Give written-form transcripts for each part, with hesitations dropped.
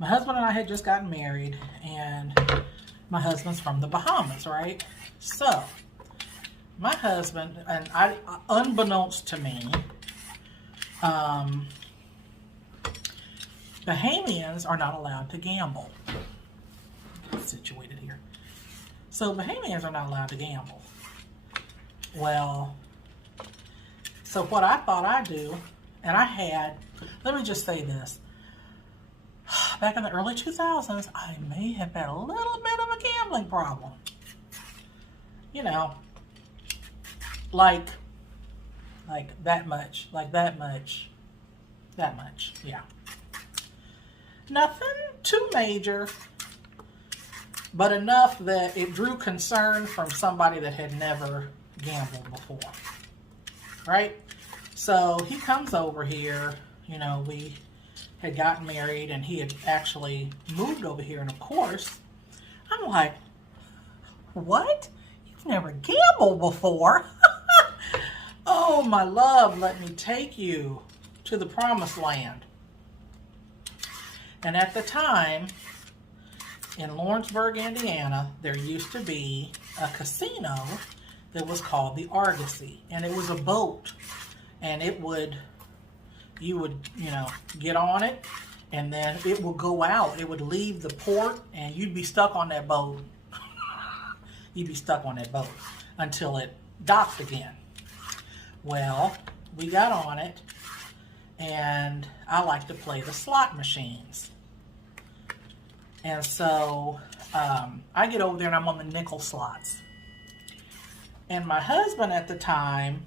My husband and I had just gotten married, and my husband's from the Bahamas, right? So, my husband, and I, unbeknownst to me, Bahamians are not allowed to gamble. Get situated here. So, Bahamians are not allowed to gamble. Well, so what I thought I'd do, and I had, let me just say this. Back in the early 2000s, I may have had a little bit of a gambling problem. You know, like that much, yeah. Nothing too major, but enough that it drew concern from somebody that had never gambled before, right? So he comes over here, you know, we had gotten married and he had actually moved over here, and of course, I'm like, what? You've never gambled before? Oh, my love, let me take you to the promised land. And at the time, in Lawrenceburg, Indiana, there used to be a casino that was called the Argosy, and it was a boat, and you would, you know, get on it, and then it would go out. It would leave the port, and you'd be stuck on that boat. You'd be stuck on that boat until it docked again. Well, we got on it, and I like to play the slot machines. And so I get over there, and I'm on the nickel slots. And my husband at the time,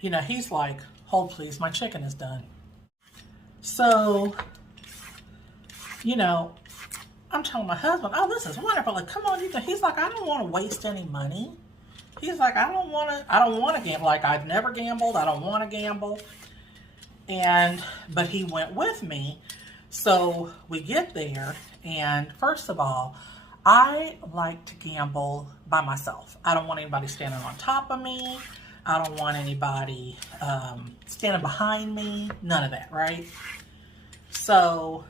you know, he's like, hold please, my chicken is done. So, you know, I'm telling my husband, oh, this is wonderful. Like, come on, you can. He's like, I don't want to waste any money. He's like, I don't want to gamble. Like, I've never gambled. I don't want to gamble. But he went with me. So we get there, and first of all, I like to gamble by myself. I don't want anybody standing on top of me. I don't want anybody standing behind me. None of that, right? So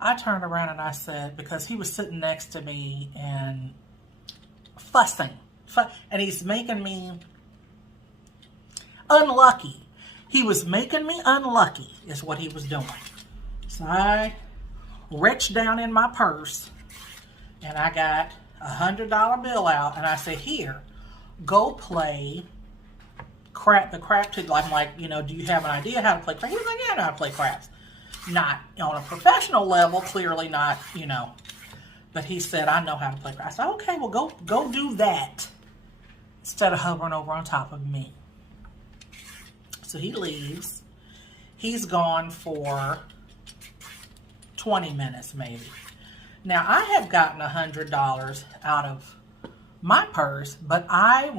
I turned around and I said, because he was sitting next to me and fussing. And he's making me unlucky. He was making me unlucky is what he was doing. So I reached down in my purse and I got $100 bill out, and I said, here, go play the crap table. I'm like, you know, do you have an idea how to play craps? He was like, yeah, I know how to play craps. Not on a professional level, clearly not, you know. But he said, I know how to play craps. I said, okay, well, go do that instead of hovering over on top of me. So he leaves. He's gone for 20 minutes maybe. Now, I have gotten $100 out of my purse, but I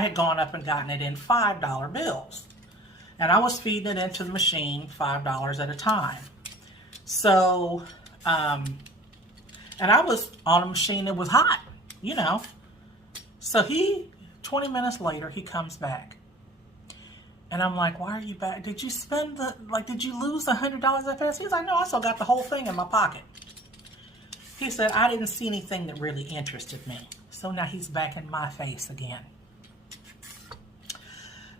had gone up and gotten it in $5 bills. And I was feeding it into the machine $5 at a time. So, and I was on a machine that was hot, you know. So 20 minutes later, he comes back. And I'm like, why are you back? Did you did you lose the $100 that fast? He's like, no, I still got the whole thing in my pocket. He said, I didn't see anything that really interested me. So now he's back in my face again.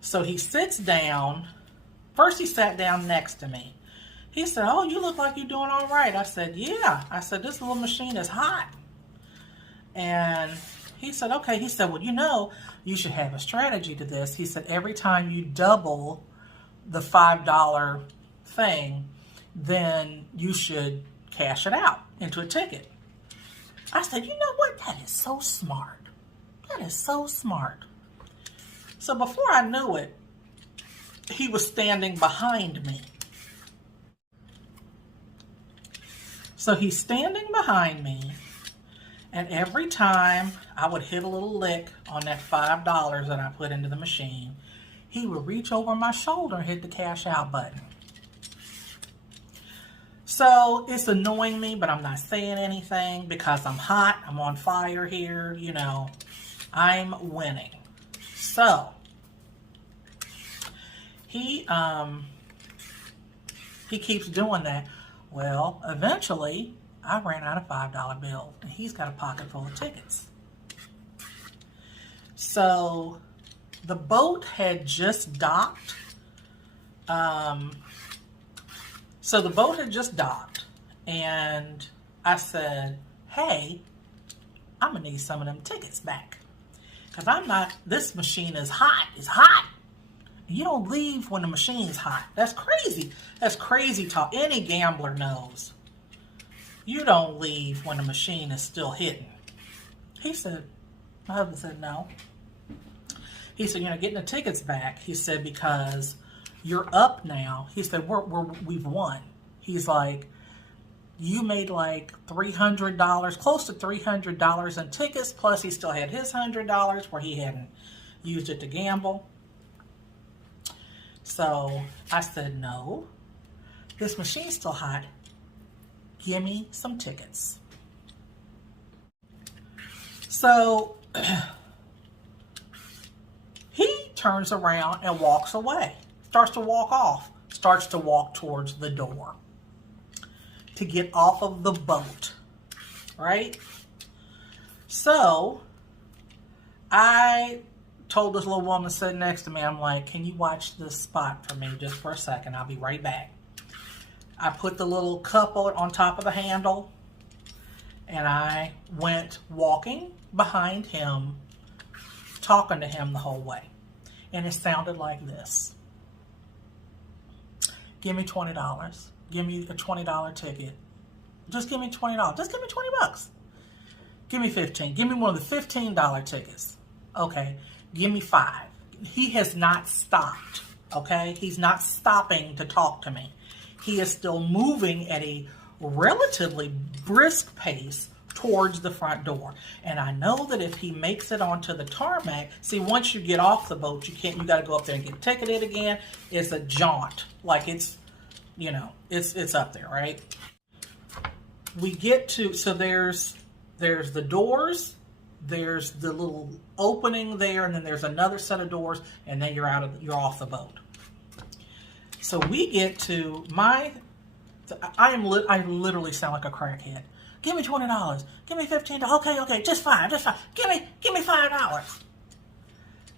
So he sits down. First he sat down next to me. He said, oh, you look like you're doing all right. I said, yeah. I said, this little machine is hot. And he said, okay. He said, well, you know, you should have a strategy to this. He said, every time you double the $5 thing, then you should cash it out into a ticket. I said, you know what? That is so smart. That is so smart. So before I knew it, he was standing behind me. So he's standing behind me, and every time I would hit a little lick on that $5 that I put into the machine, he would reach over my shoulder and hit the cash out button. So it's annoying me, but I'm not saying anything because I'm hot. I'm on fire here. You know, I'm winning. So he He keeps doing that. Well, eventually, I ran out of $5 bills, and he's got a pocket full of tickets. So, the boat had just docked. And I said, hey, I'm going to need some of them tickets back. Because this machine is hot. It's hot. You don't leave when the machine's hot. That's crazy. That's crazy talk. Any gambler knows. You don't leave when the machine is still hitting. My husband said no. He said, you're not getting the tickets back. He said, because you're up now. He said, we've won. He's like, you made like $300, close to $300 in tickets, plus he still had his $100 where he hadn't used it to gamble. So I said, no, this machine's still hot. Give me some tickets. So he turns around and walks away, starts to walk off, starts to walk towards the door to get off of the boat, right? So I told this little woman sitting next to me, I'm like, can you watch this spot for me just for a second? I'll be right back. I put the little cup on top of the handle, and I went walking behind him, talking to him the whole way. And it sounded like this. Give me $20. Give me a $20 ticket. Just give me $20. Just give me 20 bucks. Give me 15. Give me one of the $15 tickets. Okay. Give me 5. He has not stopped. Okay. He's not stopping to talk to me. He is still moving at a relatively brisk pace towards the front door. And I know that if he makes it onto the tarmac, see, once you get off the boat, you got to go up there and get ticketed again. It's a jaunt. Like it's up there, right? We get to, so there's the doors, there's the little opening there, and then there's another set of doors, and then you're off the boat. So we get to I literally sound like a crackhead. Give me $20. Give me $15. Okay, just fine. Give me $5.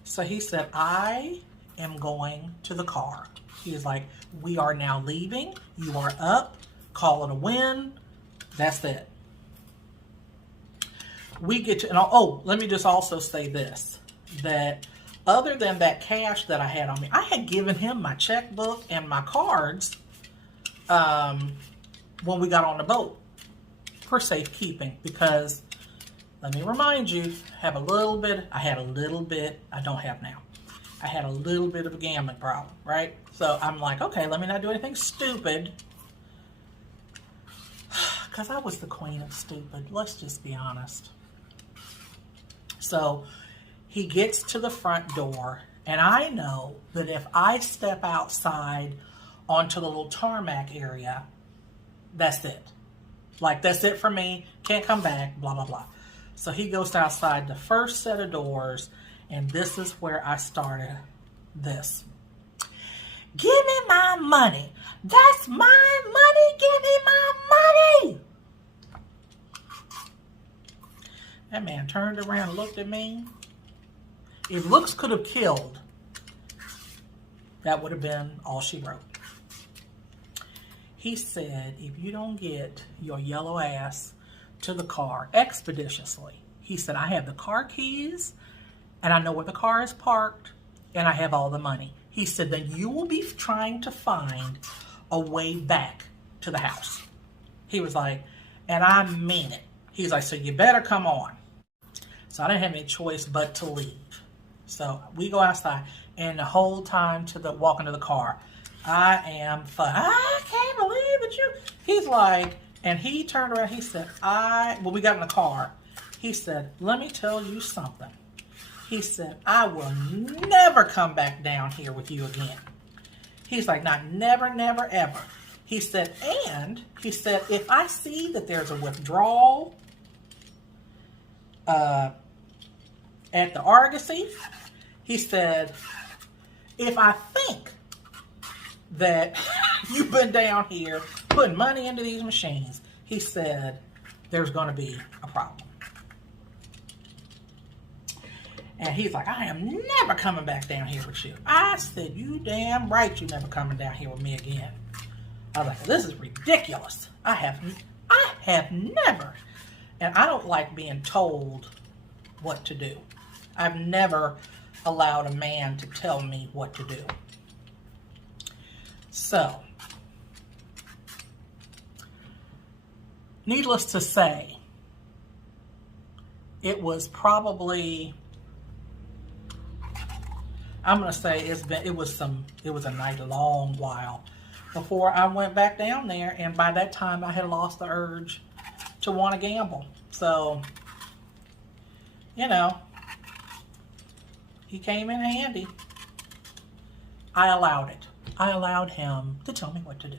So he said, I am going to the car. He is like, we are now leaving. You are up. Call it a win. That's it. We get to, let me just also say this, that other than that cash that I had on me, I had given him my checkbook and my cards when we got on the boat for safekeeping, because let me remind you, I had a little bit, I don't have now. I had a little bit of a gambling problem, right? So I'm like, okay, let me not do anything stupid, because I was the queen of stupid. Let's just be honest. So he gets to the front door, and I know that if I step outside onto the little tarmac area, that's it. Like, that's it for me. Can't come back, blah, blah, blah. So he goes outside the first set of doors, and this is where I started this. Give me my money. That's my money. Give me my money. That man turned around and looked at me. If looks could have killed, that would have been all she wrote. He said, if you don't get your yellow ass to the car expeditiously, he said, I have the car keys, and I know where the car is parked, and I have all the money. He said, then you will be trying to find a way back to the house. He was like, and I mean it. He's like, so you better come on. So I didn't have any choice but to leave. So we go outside, and the whole time walking to the car, I can't believe that he's like, and he turned around, he said, we got in the car. He said, let me tell you something. He said, I will never come back down here with you again. He's like, not never, never, ever. He said, if I see that there's a withdrawal at the Argosy, he said, if I think that you've been down here putting money into these machines. He said, there's going to be a problem. And he's like, I am never coming back down here with you. I said, you damn right you're never coming down here with me again. I was like, this is ridiculous. I have never. And I don't like being told what to do. I've never allowed a man to tell me what to do. So, needless to say, it was probably, I'm going to say it was a night, a long while before I went back down there, and by that time I had lost the urge to want to gamble. So, you know, he came in handy. I allowed it. I allowed him to tell me what to do.